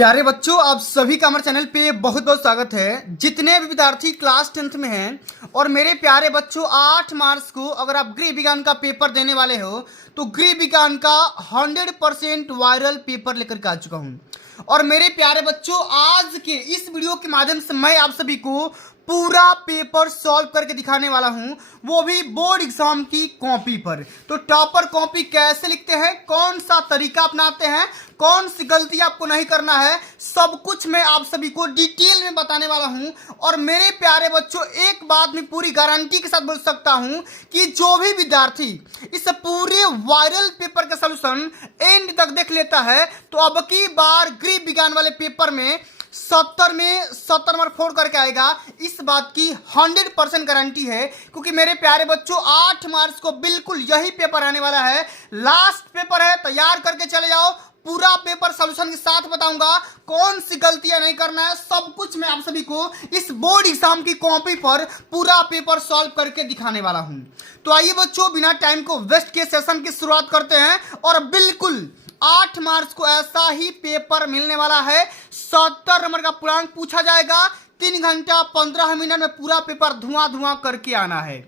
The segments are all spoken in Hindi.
प्यारे बच्चों, आप सभी का हमारे चैनल पे बहुत बहुत स्वागत है। जितने भी विद्यार्थी क्लास 10th में हैं और मेरे प्यारे बच्चों 8 मार्च को अगर आप गृह विज्ञान का पेपर देने वाले हो तो गृह विज्ञान का 100% वायरल पेपर लेकर के आ चुका हूं। और मेरे प्यारे बच्चों, आज के इस वीडियो के माध्यम से मैं आप सभी को पूरा पेपर सॉल्व करके दिखाने वाला हूं, वो भी बोर्ड एग्जाम की कॉपी पर। तो टॉपर कॉपी कैसे लिखते हैं, कौन सा तरीका अपनाते हैं, कौन सी गलती आपको नहीं करना है, सब कुछ मैं आप सभी को डिटेल में बताने वाला हूं। और मेरे प्यारे बच्चों, एक बात मैं पूरी गारंटी के साथ बोल सकता हूं कि जो भी विद्यार्थी इस पूरे वायरल पेपर का सलूशन एंड तक देख लेता है तो अब की बार गृह विज्ञान वाले पेपर में 70 में 70 नंबर फोड़ करके आएगा। इस बात की 100% गारंटी है, क्योंकि मेरे प्यारे बच्चों 8 मार्च को बिल्कुल यही पेपर आने वाला है। लास्ट पेपर है, तैयार करके चले जाओ। पूरा पेपर सॉल्यूशन के साथ बताऊंगा, कौन सी गलतियां नहीं करना है, सब कुछ मैं आप सभी को इस बोर्ड एग्जाम की कॉपी पर पूरा पेपर सॉल्व करके दिखाने वाला हूं। तो आइए बच्चों, बिना टाइम को वेस्ट किए सेशन की शुरुआत करते हैं। और बिल्कुल 8 मार्च को ऐसा ही पेपर मिलने वाला है। 70 नंबर का पूर्णांक पूछा जाएगा। 3 घंटा 15 मिनट में पूरा पेपर धुआं करके आना है।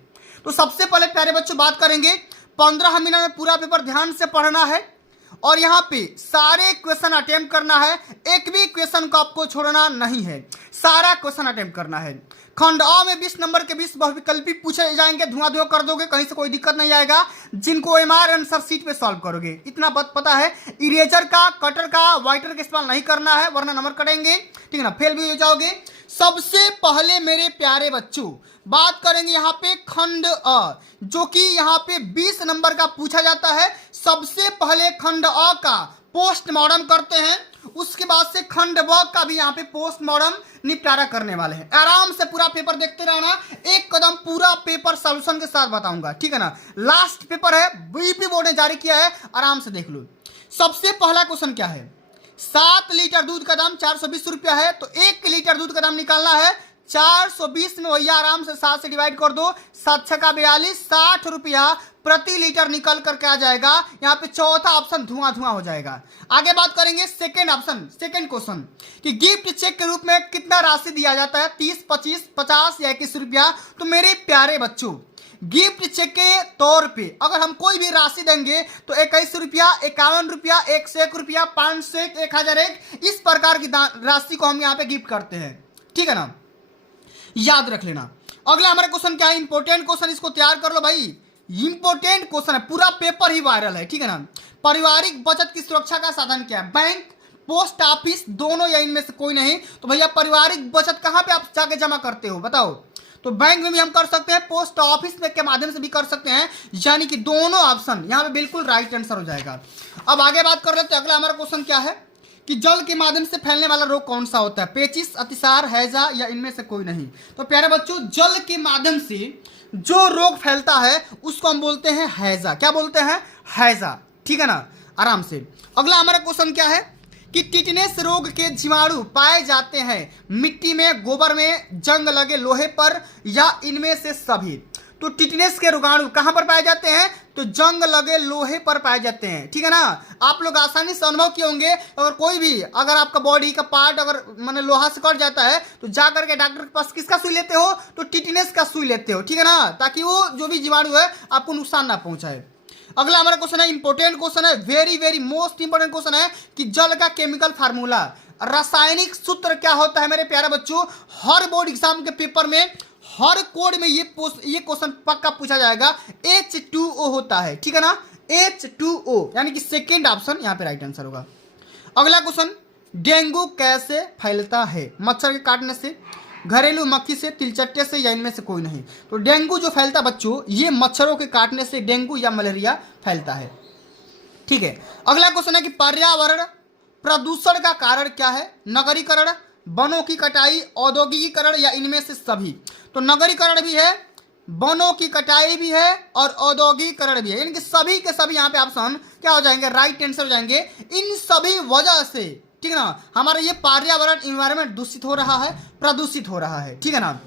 तो सबसे पहले प्यारे बच्चों बात करेंगे, 15 मिनट में पूरा पेपर ध्यान से पढ़ना है और यहाँ पे सारे क्वेश्चन अटेम्प्ट करना है। एक भी क्वेश्चन को आपको छोड़ना नहीं है, सारा क्वेश्चन अटेम्प्ट करना है। खंड अ में 20 नंबर के 20 बहुविकल्पी पूछे जाएंगे, धुआं कर दोगे, कहीं से कोई दिक्कत नहीं आएगा। जिनको एमआर आंसर शीट पे सॉल्व करोगे, इतना बात पता है। इरेजर का, कटर का, वाइटर का इस्तेमाल नहीं करना है, वरना नंबर कटेंगे, ठीक है ना, फेल भी हो जाओगे। सबसे पहले मेरे प्यारे बच्चों बात करेंगे यहाँ पे खंड अ, जो कि यहाँ पे 20 नंबर का पूछा जाता है। सबसे पहले खंड अ का पोस्टमार्टम करते हैं, उसके बाद से खंड ब का भी यहाँ पे पोस्टमार्टम निपटारा करने वाले हैं। आराम से पूरा पेपर देखते रहना, एक कदम पूरा पेपर सॉल्यूशन के साथ बताऊंगा, ठीक है ना। लास्ट पेपर है, बीपी बोर्ड ने जारी किया है, आराम से देख लो। सबसे पहला क्वेश्चन क्या है, 7 लीटर दूध का दाम 420 रुपया है, तो 1 लीटर दूध का दाम निकालना है। 420 में भैया आराम से 7 से डिवाइड कर दो, 7 छक्का 42, 60 रुपया प्रति लीटर निकल करके आ जाएगा। यहाँ पे चौथा ऑप्शन धुआं हो जाएगा। आगे बात करेंगे सेकंड ऑप्शन, सेकंड क्वेश्चन कि गिफ्ट चेक के रूप में कितना राशि दिया जाता है, 30, 25, 50 या 21 रुपया। तो मेरे प्यारे बच्चों, गिफ्ट चेक के तौर पे अगर हम कोई भी राशि देंगे तो 21 रुपया, 51 रुपया, 101 रुपया, 501, 1001, इस प्रकार की राशि को हम यहाँ पे गिफ्ट करते हैं, ठीक है ना, याद रख लेना। अगला हमारा क्वेश्चन क्या है, इंपॉर्टेंट क्वेश्चन, इसको तैयार कर लो भाई। इंपॉर्टेंट क्वेश्चन है, पूरा पेपर ही वायरल है, ठीक है ना। पारिवारिक बचत की सुरक्षा का साधन क्या है, बैंक, पोस्ट ऑफिस, दोनों या इनमें से कोई नहीं। तो भैया पारिवारिक बचत कहां पे आप जाके जमा करते हो बताओ। तो बैंक में भी हम कर सकते हैं, पोस्ट ऑफिस में के माध्यम से भी कर सकते हैं, यानी कि दोनों ऑप्शन यहाँ पे बिल्कुल राइट आंसर हो जाएगा। अब आगे बात कर लेते हैं, अगला हमारा क्वेश्चन क्या है कि जल के माध्यम से फैलने वाला रोग कौन सा होता है, पेचिस, अतिसार, हैजा या इनमें से कोई नहीं। तो प्यारे बच्चों, जल के माध्यम से जो रोग फैलता है उसको हम बोलते हैं हैजा। क्या बोलते हैं, हैजा, ठीक है ना, आराम से। अगला हमारा क्वेश्चन क्या है कि टिटनेस रोग के जीवाणु पाए जाते हैं मिट्टी में, गोबर में, जंग लगे लोहे पर या इनमें से सभी। तो टिटनेस के रोगाणु कहां पर पाए जाते हैं, तो जंग लगे लोहे पर पाए जाते हैं, ठीक है ना। आप लोग आसानी से अनुभव किए होंगे, अगर कोई भी अगर आपका बॉडी का पार्ट अगर माने लोहा से कट जाता है तो जा करके डॉक्टर के पास किसका सुई लेते हो, तो टिटनेस का सुई लेते हो, ठीक है ना, ताकि वो जो भी जीवाणु है आपको नुकसान ना पहुंचाए। अगला हमारा क्वेश्चन है, इंपॉर्टेंट क्वेश्चन है, वेरी मोस्ट इंपॉर्टेंट क्वेश्चन है कि जल का केमिकल फार्मूला, रासायनिक सूत्र क्या होता है। मेरे प्यारे बच्चों, हर बोर्ड एग्जाम के पेपर में, हर कोड में ये क्वेश्चन पक्का पूछा जाएगा। H2O होता है, ठीक है ना, H2O, यानी कि सेकेंड ऑप्शन यहाँ पे राइट आंसर होगा। अगला क्वेश्चन, डेंगू कैसे फैलता है, मच्छर के काटने से, घरेलू मक्खी से, तिलचट्टे से या इनमें से कोई नहीं। तो डेंगू जो फैलता बच्चों, ये मच्छरों के काटने से डेंगू या मलेरिया फैलता है, ठीक है। अगला क्वेश्चन है कि पर्यावरण प्रदूषण का कारण क्या है, नगरीकरण, वनों की कटाई, औद्योगिकीकरण या इनमें से सभी। तो नगरीकरण भी है, वनों की कटाई भी है और औद्योगिकीकरण भी है, यानी कि सभी के सभी यहाँ पे ऑप्शन क्या हो जाएंगे, राइट आंसर हो जाएंगे। इन सभी वजह से, ठीक है ना, हमारा ये पर्यावरण इन्वायरमेंट दूषित हो रहा है, प्रदूषित हो रहा है, ठीक है ना।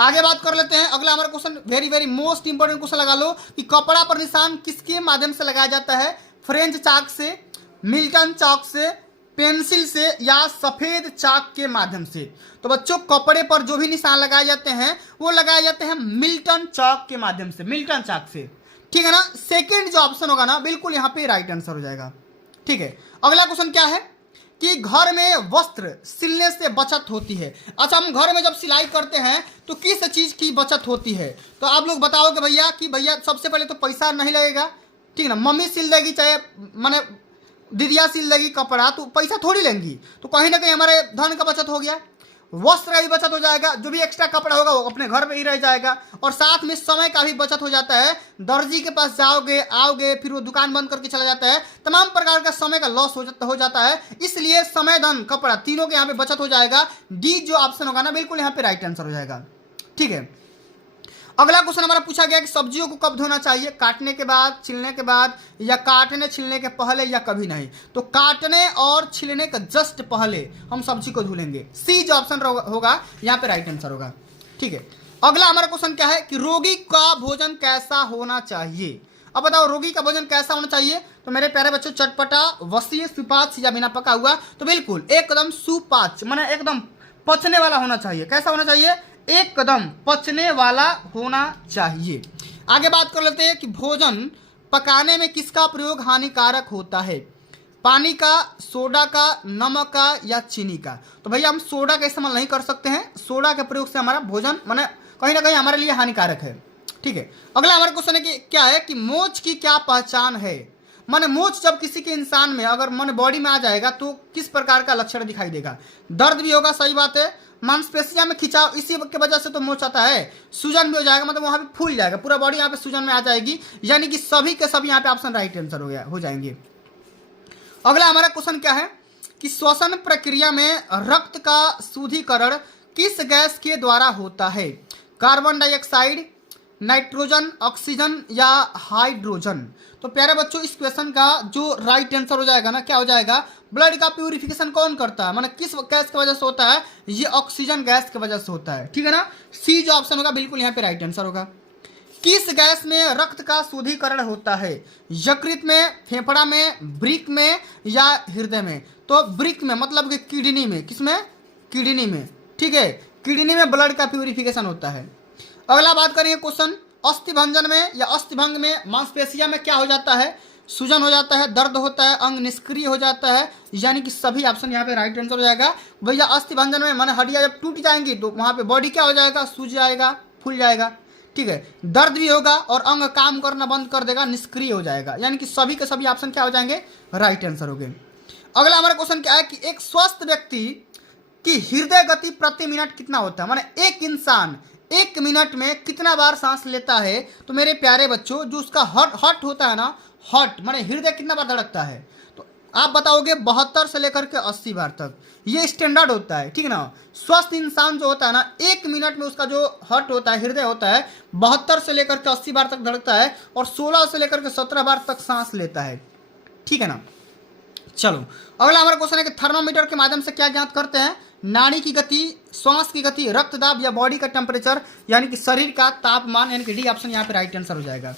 आगे बात कर लेते हैं, अगला हमारा question very most important question लगा लो कि कपड़ा पर निशान किसके माध्यम से लगाया जाता है, फ्रेंच चाक से, मिल्टन चाक से, पेंसिल से या सफेद चाक के माध्यम से। तो बच्चों कपड़े पर जो भी निशान लगाए जाते हैं वो लगाए जाते हैं मिल्टन चाक के माध्यम से, मिल्टन चाक से। ठीक है ना। सेकंड जो ऑप्शन होगा ना बिल्कुल यहाँ पे राइट आंसर हो जाएगा। ठीक है। अगला क्वेश्चन क्या है कि घर में वस्त्र सिलने से बचत होती है। अच्छा, हम घर में जब सिलाई करते हैं तो किस चीज की बचत होती है? तो आप लोग बताओगे भैया कि भैया सबसे पहले तो पैसा नहीं लगेगा, ठीक है ना। मम्मी सिल देगी, चाहे माने दीदिया सिल देगी कपड़ा, तो पैसा थोड़ी लेंगी, तो कहीं ना कहीं हमारे धन का बचत हो गया। वस्त्र का भी बचत हो जाएगा, जो भी एक्स्ट्रा कपड़ा होगा वो अपने घर में ही रह जाएगा, और साथ में समय का भी बचत हो जाता है। दर्जी के पास जाओगे, आओगे, फिर वो दुकान बंद करके चला जाता है, तमाम प्रकार का समय का लॉस हो जाता है। इसलिए समय, धन, कपड़ा तीनों के यहाँ पे बचत हो जाएगा। डी जो ऑप्शन होगा ना बिल्कुल यहाँ पे राइट आंसर हो जाएगा। ठीक है। अगला क्वेश्चन हमारा पूछा गया कि सब्जियों को कब धोना चाहिए? काटने के बाद, छिलने के बाद, या काटने छिलने के पहले, या कभी नहीं? तो काटने और छिलने के जस्ट पहले हम सब्जी को धुलेंगे। सी जो ऑप्शन होगा यहाँ पे राइट आंसर होगा। ठीक है। अगला हमारा क्वेश्चन क्या है कि रोगी का भोजन कैसा होना चाहिए? अब बताओ रोगी का भोजन कैसा होना चाहिए? तो मेरे प्यारे बच्चों, चटपटा, वसीय, सुपाच्य या बिना पका हुआ? तो बिल्कुल एकदम सुपाच्य, माने एकदम पचने वाला होना चाहिए। कैसा होना चाहिए? एकदम पचने वाला होना चाहिए। आगे बात कर लेते हैं कि भोजन पकाने में किसका प्रयोग हानिकारक होता है? पानी का, सोडा का, नमक का, या चीनी का? तो भैया हम सोडा का इस्तेमाल नहीं कर सकते हैं। सोडा के प्रयोग से हमारा भोजन माने कहीं ना कहीं हमारे लिए हानिकारक है। ठीक है। अगला हमारा क्वेश्चन है कि क्या है कि मोच की क्या पहचान है? माने मोच जब किसी के इंसान में अगर मन बॉडी में आ जाएगा तो किस प्रकार का लक्षण दिखाई देगा? दर्द भी होगा, सही बात है। मांसपेशियां में खिंचाव, इसी की वजह से तो मोच आता है। सूजन भी हो जाएगा, मतलब वहां पे फूल जाएगा, पूरा बॉडी यहाँ पे सूजन में आ जाएगी। यानी कि सभी के सभी यहाँ पे ऑप्शन राइट आंसर हो जाएंगे। अगला हमारा क्वेश्चन क्या है कि श्वसन प्रक्रिया में रक्त का शुद्धिकरण किस गैस के द्वारा होता है? कार्बन डाइऑक्साइड, नाइट्रोजन, ऑक्सीजन, या हाइड्रोजन? तो प्यारे बच्चों इस क्वेश्चन का जो राइट आंसर हो जाएगा ना, क्या हो जाएगा? ब्लड का प्यूरिफिकेशन कौन करता है? माने किस गैस की वजह से होता है? ये ऑक्सीजन गैस की वजह से होता है। ठीक है ना। सी जो ऑप्शन होगा बिल्कुल यहाँ पे राइट आंसर होगा। किस गैस में रक्त का शुद्धिकरण होता है? यकृत में, फेफड़ा में, ब्रिक में, या हृदय में? तो ब्रिक में मतलब कि किडनी में। किसमें? किडनी में। ठीक है। किडनी में ब्लड का प्यूरिफिकेशन होता है। अगला बात करेंगे क्वेश्चन, अस्थिभंजन में या अस्थिभंग में मांसपेशिया में क्या हो जाता है? सूजन हो जाता है, दर्द होता है, अंग निष्क्रिय हो जाता है। यानी कि सभी ऑप्शन यहाँ पे राइट आंसर हो जाएगा। भैया अस्थिभंजन में माने हड्डियां जब टूट जाएंगी तो वहाँ पे बॉडी क्या हो जाएगा? सूज जाएगा, फूल जाएगा। ठीक है। दर्द भी होगा और अंग काम करना बंद कर देगा, निष्क्रिय हो जाएगा। यानी कि सभी के सभी ऑप्शन क्या हो जाएंगे? राइट आंसर हो गए। अगला हमारा क्वेश्चन क्या है कि एक स्वस्थ व्यक्ति की हृदय गति प्रति मिनट कितना होता है? माने एक इंसान 1 मिनट में कितना बार सांस लेता है? तो मेरे प्यारे बच्चों जो उसका हार्ट होता है ना, हार्ट माने हृदय कितना बार धड़कता है? तो आप बताओगे 72 से लेकर के 80 बार तक। ये स्टैंडर्ड होता है। ठीक है ना। स्वस्थ इंसान जो होता है ना 1 मिनट में उसका जो हार्ट होता है, हृदय होता है, 72 से लेकर के 80 बार तक धड़कता है, और 16 से लेकर के 17 बार तक सांस लेता है। ठीक है ना। चलो अगला हमारा क्वेश्चन है कि थर्मामीटर के माध्यम से क्या ज्ञात करते हैं? नाड़ी की गति, श्वास की गति, रक्तदाब, या बॉडी का टेम्परेचर यानी कि शरीर का तापमान? यानी कि डी ऑप्शन यहाँ पे राइट आंसर हो जाएगा।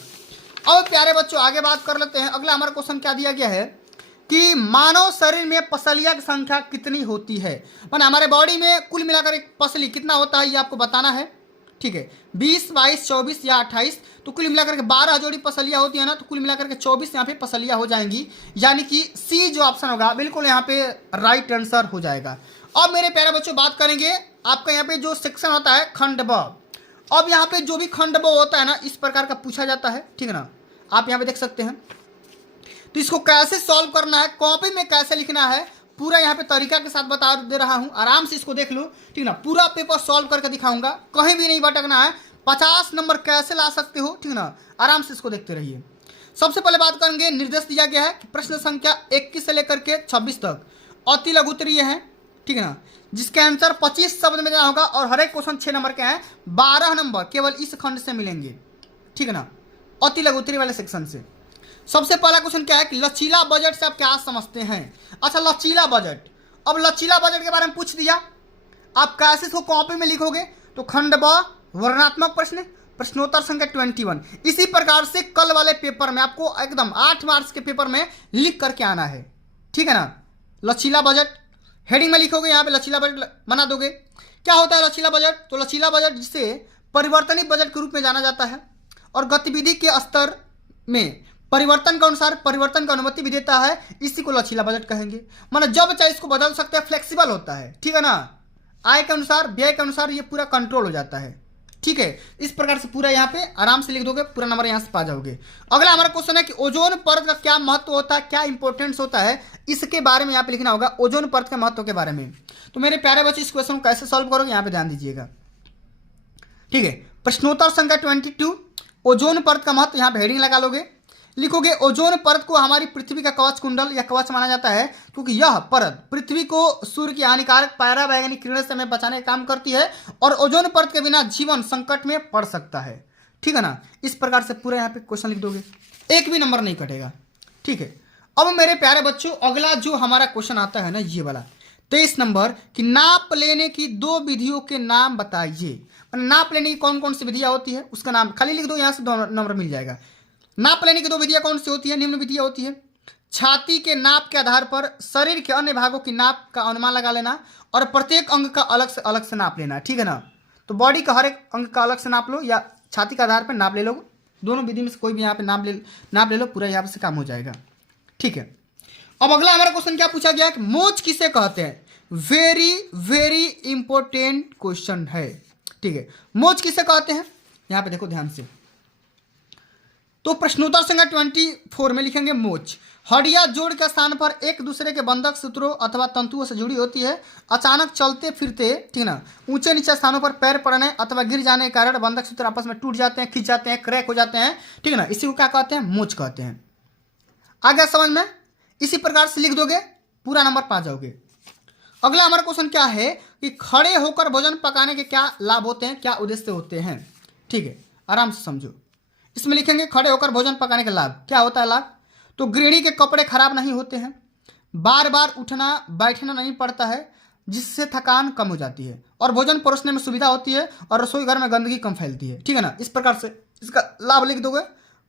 अब प्यारे बच्चों आगे बात कर लेते हैं। अगला हमारा क्वेश्चन क्या दिया गया है कि मानव शरीर में पसलियां की संख्या कितनी होती है? माने हमारे बॉडी में कुल मिलाकर एक पसली कितना होता है ये आपको बताना है। ठीक है। 20, 22, 24 या 28? तो कुल मिलाकर के 12 जोड़ी पसलियां होती है ना, तो कुल मिलाकर के 24 यहाँ पे पसलियां हो जाएंगी। यानी कि सी जो ऑप्शन होगा बिल्कुल यहाँ पे राइट आंसर हो जाएगा। अब मेरे प्यारे बच्चों बात करेंगे आपका यहाँ पे जो सेक्शन होता है खंड ब। अब यहाँ पे जो भी खंड ब होता है ना इस प्रकार का पूछा जाता है। ठीक है ना। आप यहाँ पे देख सकते हैं। तो इसको कैसे सॉल्व करना है, कॉपी में कैसे लिखना है, पूरा यहाँ पे तरीका के साथ बता दे रहा हूँ। आराम से इसको देख लो। ठीक ना। पूरा पेपर सॉल्व करके दिखाऊंगा, कहीं भी नहीं भटकना है। 50 नंबर कैसे ला सकते हो? ठीक ना। आराम से इसको देखते रहिए। सबसे पहले बात करेंगे, निर्देश दिया गया है कि प्रश्न संख्या 21 से लेकर के 26 तक अति लघु उत्तरीय है। ठीक है ना। जिसके आंसर 25 शब्द में देना होगा, और हर एक क्वेश्चन 6 नंबर के हैं। 12 नंबर केवल इस खंड से मिलेंगे। ठीक है ना। अति लघु उत्तरीय वाले सेक्शन से। सबसे पहला क्वेश्चन क्या है कि लचीला बजट से आप क्या समझते हैं? अच्छा, लचीला बजट। अब लचीला बजट के बारे में पूछ दिया, आप कैसे इसको कॉपी में लिखोगे? तो खंड ब वर्णनात्मक प्रश्न, प्रश्नोत्तर संख्या 21। इसी प्रकार से कल वाले पेपर में आपको एकदम 8 मार्क्स के पेपर में लिख करके आना है। ठीक है ना। लचीला बजट, हेडिंग में लिखोगे यहाँ पे लचीला बजट बना दोगे। क्या होता है लचीला बजट? तो लचीला बजट जिसे परिवर्तनीय बजट के रूप में जाना जाता है और गतिविधि के स्तर में परिवर्तन के अनुसार परिवर्तन की अनुमति भी देता है, इसी को लचीला बजट कहेंगे। मतलब जब चाहे इसको बदल सकते हैं, फ्लेक्सिबल होता है, ठीक है ना। आय के अनुसार व्यय के अनुसार ये पूरा कंट्रोल हो जाता है, ठीक है। इस प्रकार से पूरा यहाँ पे आराम से लिख दोगे, पूरा नंबर यहाँ से पा जाओगे। अगला हमारा क्वेश्चन है कि ओजोन परत का क्या महत्व होता है, क्या इंपॉर्टेंस होता है, इसके बारे में यहाँ पे लिखना होगा, ओजोन परत के महत्व के बारे में। तो मेरे प्यारे बच्चे इस क्वेश्चन को कैसे सॉल्व करोगे यहाँ पे ध्यान दीजिएगा, ठीक है। प्रश्नोत्तर संख्या 22, ओजोन परत का महत्व, यहाँ पे हेडिंग लगा लोगे, लिखोगे ओजोन परत को हमारी पृथ्वी का कवच कुंडल या कवच माना जाता है, क्योंकि यह परत पृथ्वी को सूर्य की हानिकारक पराबैंगनी किरणों से हमें बचाने का काम करती है और ओजोन परत के बिना जीवन संकट में पड़ सकता है, ठीक है ना। इस प्रकार से पूरा यहाँ पे क्वेश्चन लिख दोगे, एक भी नंबर नहीं कटेगा, ठीक है। अब मेरे प्यारे बच्चों अगला जो हमारा क्वेश्चन आता है ना, ये वाला 23 नंबर कि नाप लेने की 2 विधियों के नाम बताइए। नाप लेने की कौन कौन सी विधियां होती है उसका नाम खाली लिख दो, यहाँ से 2 नंबर मिल जाएगा। नाप लेने की 2 विधियां कौन सी होती है? निम्न विधियां होती है, छाती के नाप के आधार पर शरीर के अन्य भागों की नाप का अनुमान लगा लेना और प्रत्येक अंग का अलग से नाप लेना, ठीक है ना। तो बॉडी का हर एक अंग का अलग से नाप लो या छाती के आधार पर नाप ले लो, दोनों विधि में से कोई भी यहाँ पे नाप ले लो, पूरा यहाँ से काम हो जाएगा, ठीक है। अब अगला हमारा क्वेश्चन क्या पूछा गया कि मोच किसे कहते हैं? वेरी वेरी इंपॉर्टेंट क्वेश्चन है, ठीक है। मोच किसे कहते हैं यहाँ पे देखो ध्यान से। तो प्रश्नोत्तर संख्या 24 में लिखेंगे मोच हड्डियां जोड़ के स्थान पर एक दूसरे के बंधक सूत्रों अथवा तंतुओं से जुड़ी होती है। अचानक चलते फिरते, ठीक ना, ऊंचे नीचे स्थानों पर पैर पड़ने अथवा गिर जाने के कारण बंधक सूत्र आपस में टूट जाते हैं, खिंच जाते हैं, क्रैक हो जाते हैं, ठीक है ना। इसी को क्या कहते हैं? मोच कहते हैं। आ गया समझ में? इसी प्रकार से लिख दोगे, पूरा नंबर पा जाओगे। अगला हमारा क्वेश्चन क्या है कि खड़े होकर भोजन पकाने के क्या लाभ होते हैं, क्या उद्देश्य होते हैं, ठीक है। आराम से समझो, इसमें लिखेंगे खड़े होकर भोजन पकाने का लाभ। क्या होता है लाभ? तो गृहिणी के कपड़े खराब नहीं होते हैं, बार बार उठना बैठना नहीं पड़ता है, जिससे थकान कम हो जाती है और भोजन परोसने में सुविधा होती है और रसोई घर में गंदगी कम फैलती है, ठीक है ना। इस प्रकार से इसका लाभ लिख दोगे,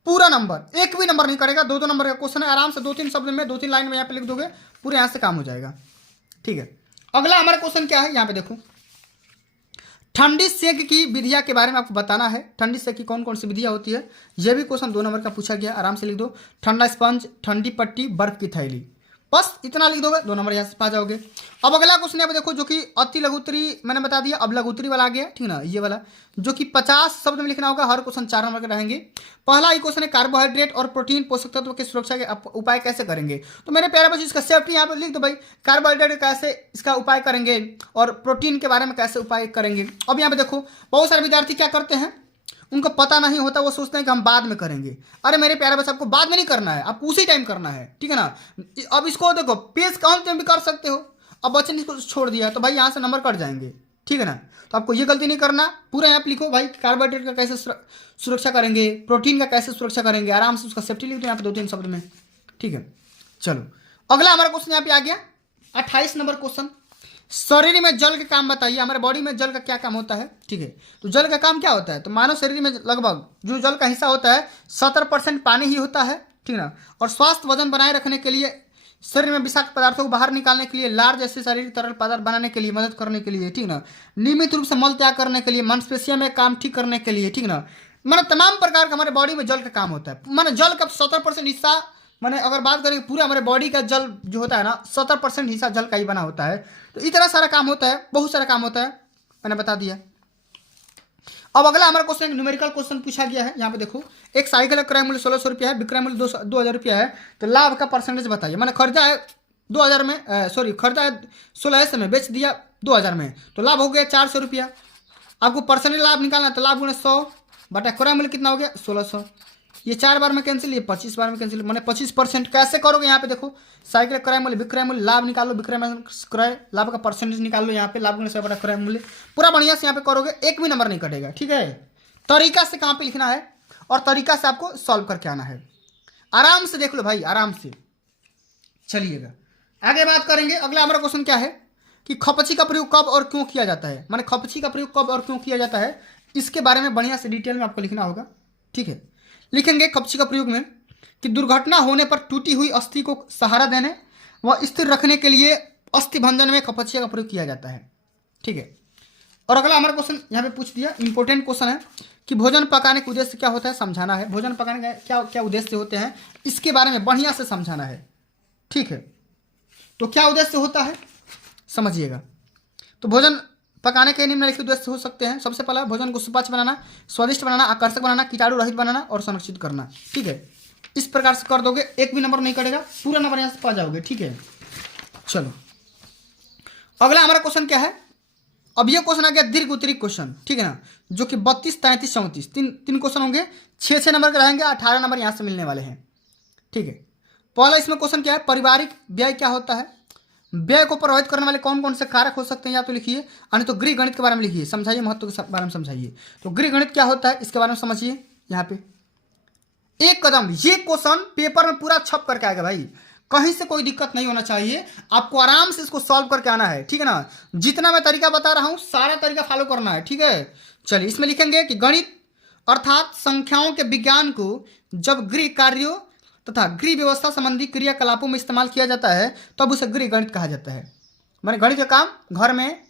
पूरा नंबर, एक भी नंबर नहीं करेगा, 2-2 नंबर का क्वेश्चन है। आराम से 2-3 शब्द में 2-3 लाइन में यहाँ पे लिख दोगे, पूरे यहाँ से काम हो जाएगा, ठीक है। अगला हमारा क्वेश्चन क्या है यहाँ पे देखो, ठंडी सेक की विधियां के बारे में आपको बताना है। ठंडी सेक की कौन कौन सी विधियां होती है, यह भी क्वेश्चन 2 नंबर का पूछा गया। आराम से लिख दो, ठंडा स्पंज, ठंडी पट्टी, बर्फ की थैली, बस इतना लिख दोगे, 2 नंबर यहाँ से पा जाओगे। अब अगला क्वेश्चन यहाँ पे देखो, जो कि अति लघुत्तरी मैंने बता दिया, अब लघुत्तरी वाला आ गया, ठीक ना, ये वाला जो कि 50 शब्द में लिखना होगा। हर क्वेश्चन 4 नंबर के रहेंगे। पहला ही क्वेश्चन है कार्बोहाइड्रेट और प्रोटीन पोषक तत्व की सुरक्षा के उपाय कैसे करेंगे। तो मेरे प्यारे बच्चों इसका सेफ्टी यहाँ पे लिख दो भाई, कार्बोहाइड्रेट कैसे इसका उपाय करेंगे और प्रोटीन के बारे में कैसे उपाय करेंगे। अब यहाँ पे देखो बहुत सारे विद्यार्थी क्या करते हैं, उनको पता नहीं होता, वो सोचते हैं कि हम बाद में करेंगे। अरे मेरे प्यारे बच्चे, आपको बाद में नहीं करना है, आपको उसी टाइम करना है, ठीक है ना। अब इसको देखो पेज का अंत में भी कर सकते हो, अब बच्चे ने इसको छोड़ दिया तो भाई यहाँ से नंबर कट जाएंगे, ठीक है ना। तो आपको ये गलती नहीं करना, पूरा यहाँ पे लिखो भाई, कार्बोहाइड्रेट का कैसे सुरक्षा करेंगे, प्रोटीन का कैसे सुरक्षा करेंगे, आराम से उसका सेफ्टी लिख दो यहाँ पे 2-3 शब्द में, ठीक है। चलो अगला हमारा क्वेश्चन यहाँ पे आ गया 28 नंबर क्वेश्चन, शरीर में जल का काम बताइए। हमारे बॉडी में जल का क्या काम होता है, ठीक है। तो जल का काम क्या होता है, तो मानव शरीर में लगभग जो जल का हिस्सा होता है 70% पानी ही होता है, ठीक ना। और स्वास्थ्य वजन बनाए रखने के लिए, शरीर में विषाक्त पदार्थों को बाहर निकालने के लिए, लार जैसे शारीरिक तरल पदार्थ बनाने के लिए, मदद करने के लिए, ठीक ना। नियमित रूप से मल त्याग करने के लिए, मांसपेशियों में काम ठीक करने के लिए, ठीक ना। मतलब तमाम प्रकार का हमारे बॉडी में जल का काम होता है। माने जल का 70% हिस्सा, मैंने अगर बात करें पूरा हमारे बॉडी का जल जो होता है ना, 70% हिस्सा जल का ही बना होता है। तो इतना सारा काम होता है, बहुत सारा काम होता है, मैंने बता दिया। अब अगला हमारा क्वेश्चन न्यूमेरिकल क्वेश्चन पूछा गया है। यहाँ पे देखो, एक साइकिल का क्रय मूल्य 1600 रुपया है, विक्रय मूल्य 2000 रुपया है, तो लाभ का परसेंटेज बताइए। मैंने खर्चा है 2000 में, खर्चा है 1600 में, बेच दिया 2000 में, तो लाभ हो गया 400 रुपया। आपको परसेंटेज लाभ निकालना है, तो लाभ गुना 100 बटा क्रय मूल्य कितना हो गया 1600। ये 4 बार में कैंसिल, ये 25 बार में कैंसिल, मैंने 25% कैसे करोगे यहाँ पे देखो, साइकिल क्रय मूल्य, विक्रय मूल्य, लाभ निकालो, विक्रय क्रय लाभ का परसेंटेज निकाल लो, यहाँ पे लाभ गुना 100 बटा क्रय मूल्य, पूरा बढ़िया से यहाँ पे करोगे, एक भी नंबर नहीं कटेगा, ठीक है। तरीका से कहाँ पे लिखना है और तरीका से आपको सॉल्व करके आना है। आराम से देख लो भाई, आराम से चलिएगा, आगे बात करेंगे। अगला हमारा क्वेश्चन क्या है कि खपची का प्रयोग कब और क्यों किया जाता है। माने खपची का प्रयोग कब और क्यों किया जाता है, इसके बारे में बढ़िया से डिटेल में आपको लिखना होगा, ठीक है। लिखेंगे खपची का प्रयोग में कि दुर्घटना होने पर टूटी हुई अस्थि को सहारा देने, वह स्थिर रखने के लिए अस्थि भंजन में कपचिया का प्रयोग किया जाता है। ठीक है। और अगला हमारा क्वेश्चन यहाँ पे पूछ दिया, इंपॉर्टेंट क्वेश्चन है कि भोजन पकाने के उद्देश्य क्या होता है, समझाना है। भोजन पकाने का क्या क्या उद्देश्य होते हैं इसके बारे में बढ़िया से समझाना है। ठीक है, तो क्या उद्देश्य होता है समझिएगा। तो भोजन पकाने के निम्नलिखित उद्देश्य हो सकते हैं। सबसे पहला, भोजन को सुपाच्य बनाना, स्वादिष्ट बनाना, आकर्षक बनाना, कीटाणु रहित बनाना और संरक्षित करना। ठीक है, इस प्रकार से कर दोगे एक भी नंबर नहीं कटेगा, पूरा नंबर यहाँ से पा जाओगे। ठीक है, चलो अगला हमारा क्वेश्चन क्या है। अब ये क्वेश्चन आ गया दीर्घ उत्तरी क्वेश्चन। ठीक है ना, जो कि 32, 33, 34 तीन क्वेश्चन होंगे, 6 नंबर के रहेंगे, 18 नंबर यहाँ से मिलने वाले हैं। ठीक है, पहला इसमें क्वेश्चन क्या है, पारिवारिक व्यय क्या होता है, व्यय को प्रभावित करने वाले कौन कौन से कारक हो सकते हैं, या तो लिखिए, अन्य तो गृह गणित के बारे में लिखिए, समझाइए, महत्व के बारे में समझाइए। तो गृह गणित क्या होता है इसके बारे में समझिए। यहाँ पे एक कदम, ये क्वेश्चन पेपर में पूरा छप करके आएगा भाई, कहीं से कोई दिक्कत नहीं होना चाहिए, आपको आराम से इसको सॉल्व करके आना है। ठीक है ना, जितना मैं तरीका बता रहा हूं सारा तरीका फॉलो करना है। ठीक है, चलिए इसमें लिखेंगे कि गणित अर्थात संख्याओं के विज्ञान को जब गृह कार्यों तथा गृह व्यवस्था संबंधी क्रियाकलापों में इस्तेमाल किया जाता है तब उसे गृह गणित कहा जाता है। माने गणित का काम घर में,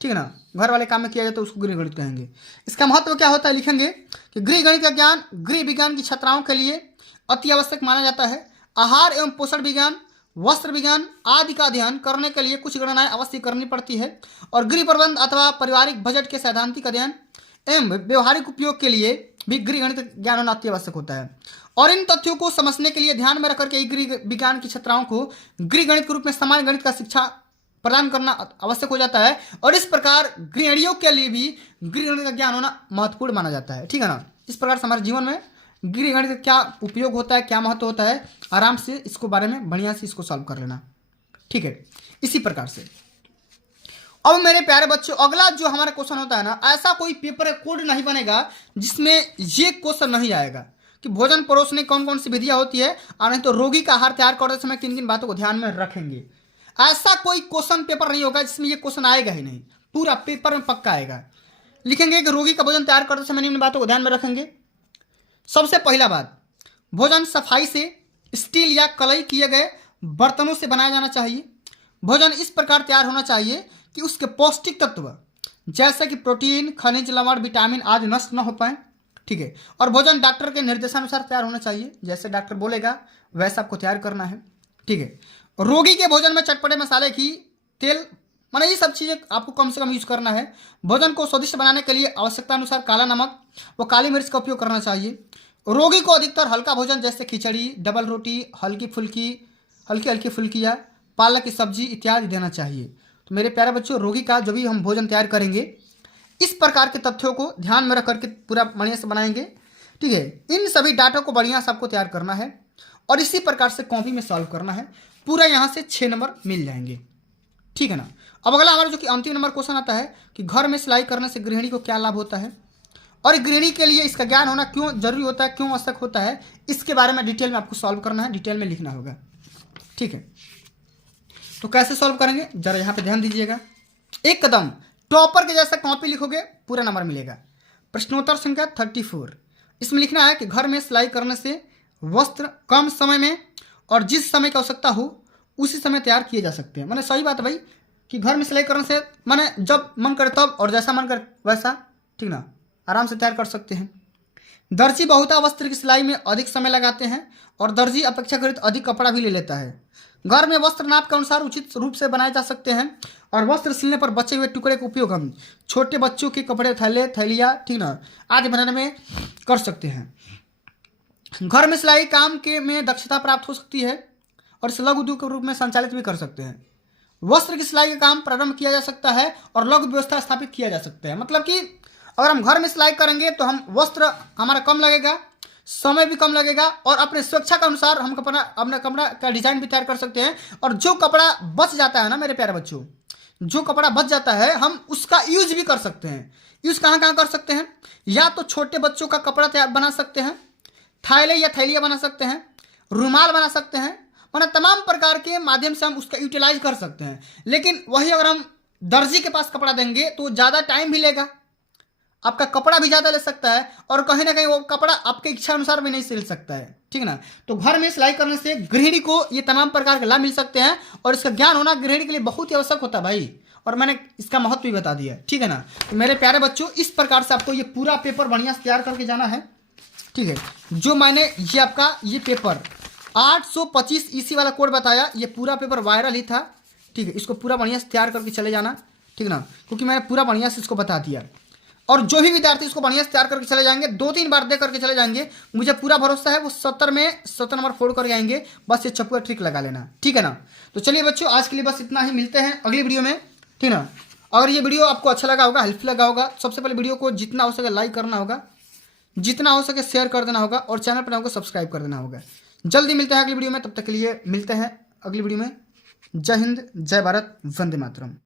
ठीक है ना, घर वाले काम में किया जाता है, उसको गृह गणित कहेंगे। इसका महत्व क्या होता है, लिखेंगे कि गृह गणित का ज्ञान गृह विज्ञान की छात्राओं के लिए अति आवश्यक माना जाता है। आहार एवं पोषण विज्ञान, वस्त्र विज्ञान आदि का अध्ययन करने के लिए कुछ गणनाएं अवश्य करनी पड़ती है और गृह प्रबंध अथवा पारिवारिक बजट के सैद्धांतिक अध्ययन एवं व्यवहारिक उपयोग के लिए भी गृह गणित ज्ञान होना अति आवश्यक होता है। और इन तथ्यों को समझने के लिए ध्यान में रखकर के गृह विज्ञान की छात्राओं को गृह गणित के रूप में सामान्य गणित का शिक्षा प्रदान करना आवश्यक हो जाता है और इस प्रकार गृहिणियों के लिए भी गृह गणित का ज्ञान होना महत्वपूर्ण माना जाता है। ठीक है ना, इस प्रकार से हमारे जीवन में गृह गणित का क्या उपयोग होता है, क्या महत्व होता है, आराम से इसको बारे में बढ़िया से इसको सॉल्व कर लेना। ठीक है, इसी प्रकार से अब मेरे प्यारे बच्चों अगला जो हमारा क्वेश्चन होता है ना, ऐसा कोई पेपर कोड नहीं बनेगा जिसमें ये क्वेश्चन नहीं आएगा कि भोजन परोसने कौन कौन सी विधियां होती है, और नहीं तो रोगी का आहार तैयार करते समय किन किन बातों को ध्यान में रखेंगे। ऐसा कोई क्वेश्चन पेपर नहीं होगा जिसमें ये क्वेश्चन आएगा ही नहीं, पूरा पेपर में पक्का आएगा। लिखेंगे कि रोगी का भोजन तैयार करते समय निम्न बातों को ध्यान में रखेंगे। सबसे पहला बात, भोजन सफाई से स्टील या कलई किए गए बर्तनों से बनाया जाना चाहिए। भोजन इस प्रकार तैयार होना चाहिए कि उसके पौष्टिक तत्व जैसे कि प्रोटीन, खनिज, लवण, विटामिन आदि नष्ट न हो पाए। ठीक है, और भोजन डॉक्टर के निर्देशानुसार तैयार होना चाहिए, जैसे डॉक्टर बोलेगा वैसा आपको तैयार करना है। ठीक है, रोगी के भोजन में चटपटे मसाले, घी, तेल, माने ये सब चीज़ें आपको कम से कम यूज करना है। भोजन को स्वादिष्ट बनाने के लिए आवश्यकता अनुसार काला नमक व काली मिर्च का उपयोग करना चाहिए। रोगी को अधिकतर हल्का भोजन जैसे खिचड़ी, डबल रोटी, हल्की हल्की फुल्कियाँ, पालक की सब्जी इत्यादि देना चाहिए। तो मेरे प्यारे बच्चों, रोगी का जो भी हम भोजन तैयार करेंगे इस प्रकार के तथ्यों को ध्यान में रख करके पूरा बढ़िया से बनाएंगे। ठीक है, इन सभी डाटा को बढ़िया से आपको तैयार करना है और इसी प्रकार से कॉपी में सॉल्व करना है। पूरा यहाँ से 6 नंबर मिल जाएंगे। ठीक है ना, अब अगला हमारा जो कि अंतिम नंबर क्वेश्चन आता है कि घर में सिलाई करने से गृहिणी को क्या लाभ होता है और गृहिणी के लिए इसका ज्ञान होना क्यों जरूरी होता है, क्यों आवश्यक होता है, इसके बारे में डिटेल में आपको सॉल्व करना है, डिटेल में लिखना होगा। ठीक है, तो कैसे सॉल्व करेंगे जरा यहाँ पे ध्यान दीजिएगा। एक कदम, टॉपर के जैसा कॉपी लिखोगे पूरा नंबर मिलेगा। प्रश्नोत्तर संख्या 34, इसमें लिखना है कि घर में सिलाई करने से वस्त्र कम समय में और जिस समय की आवश्यकता हो उसी समय तैयार किए जा सकते हैं। मैंने सही बात है भाई कि घर में सिलाई करने से मैंने जब मन करे तब और जैसा मन करे वैसा, ठीक ना, आराम से तैयार कर सकते हैं। दर्जी बहुता वस्त्र की सिलाई में अधिक समय लगाते हैं और दर्जी अपेक्षाकृत अधिक कपड़ा भी ले लेता है। घर में वस्त्र नाप के अनुसार उचित रूप से बनाए जा सकते हैं और वस्त्र सिलने पर बचे हुए टुकड़े का उपयोग हम छोटे बच्चों के कपड़े, थैले, थैलियाँ, ठीक ना, आदि बनाने में कर सकते हैं। घर में सिलाई काम के में दक्षता प्राप्त हो सकती है और इसे लघु उद्योग के रूप में संचालित भी कर सकते हैं। वस्त्र की सिलाई का काम प्रारंभ किया जा सकता है और लघु व्यवस्था स्थापित किया जा सकता है। मतलब कि अगर हम घर में सिलाई करेंगे तो हम वस्त्र हमारा कम लगेगा, समय भी कम लगेगा और अपने स्वेच्छा के अनुसार हम अपने कपड़ा का डिजाइन भी तैयार कर सकते हैं। और जो कपड़ा बच जाता है ना मेरे प्यारे बच्चों, जो कपड़ा बच जाता है हम उसका यूज भी कर सकते हैं। यूज कहाँ कहाँ कर सकते हैं, या तो छोटे बच्चों का कपड़ा तैयार बना सकते हैं, थैले या थैलियाँ बना सकते हैं, रुमाल बना सकते हैं, माना तमाम प्रकार के माध्यम से हम उसका यूटिलाइज कर सकते हैं। लेकिन वही अगर हम दर्जी के पास कपड़ा देंगे तो ज़्यादा टाइम भी लेगा, आपका कपड़ा भी ज़्यादा ले सकता है और कहीं ना कहीं वो कपड़ा आपके इच्छा अनुसार भी नहीं सिल सकता है। ठीक ठीक है ना। तो घर में सिलाई करने से गृहिणी को ये तमाम प्रकार के लाभ मिल सकते हैं और इसका ज्ञान होना गृहिणी के लिए बहुत ही आवश्यक होता है भाई, और मैंने इसका महत्व भी बता दिया, ठीक है ना। तो मेरे प्यारे बच्चों, इस प्रकार से आपको ये पूरा पेपर बढ़िया से तैयार करके जाना है, ठीक है। जो मैंने ये आपका ये पेपर 825 ईसी वाला कोड बताया, ये पूरा पेपर वायरल ही था, ठीक है। इसको पूरा बढ़िया से तैयार करके चले जाना, ठीक ना, क्योंकि मैंने पूरा बढ़िया से इसको बता दिया। और जो भी विद्यार्थी इसको बढ़िया से तैयार करके चले जाएंगे, 2-3 बार दे करके चले जाएंगे, मुझे पूरा भरोसा है वो 70 में 70 नंबर फोड़ करके आएंगे। बस ये चप्पू ट्रिक लगा लेना, ठीक है ना। तो चलिए बच्चों, आज के लिए बस इतना ही, मिलते हैं अगली वीडियो में, ठीक ना। अगर ये वीडियो आपको अच्छा लगा होगा, हेल्पफुल लगा होगा, सबसे पहले वीडियो को जितना हो सके लाइक करना होगा, जितना हो सके शेयर कर देना होगा, और चैनल पर आपको सब्सक्राइब कर देना होगा। जल्दी मिलते हैं अगली वीडियो में, तब तक के लिए मिलते हैं अगली वीडियो में। जय हिंद, जय भारत, वंदे मातरम।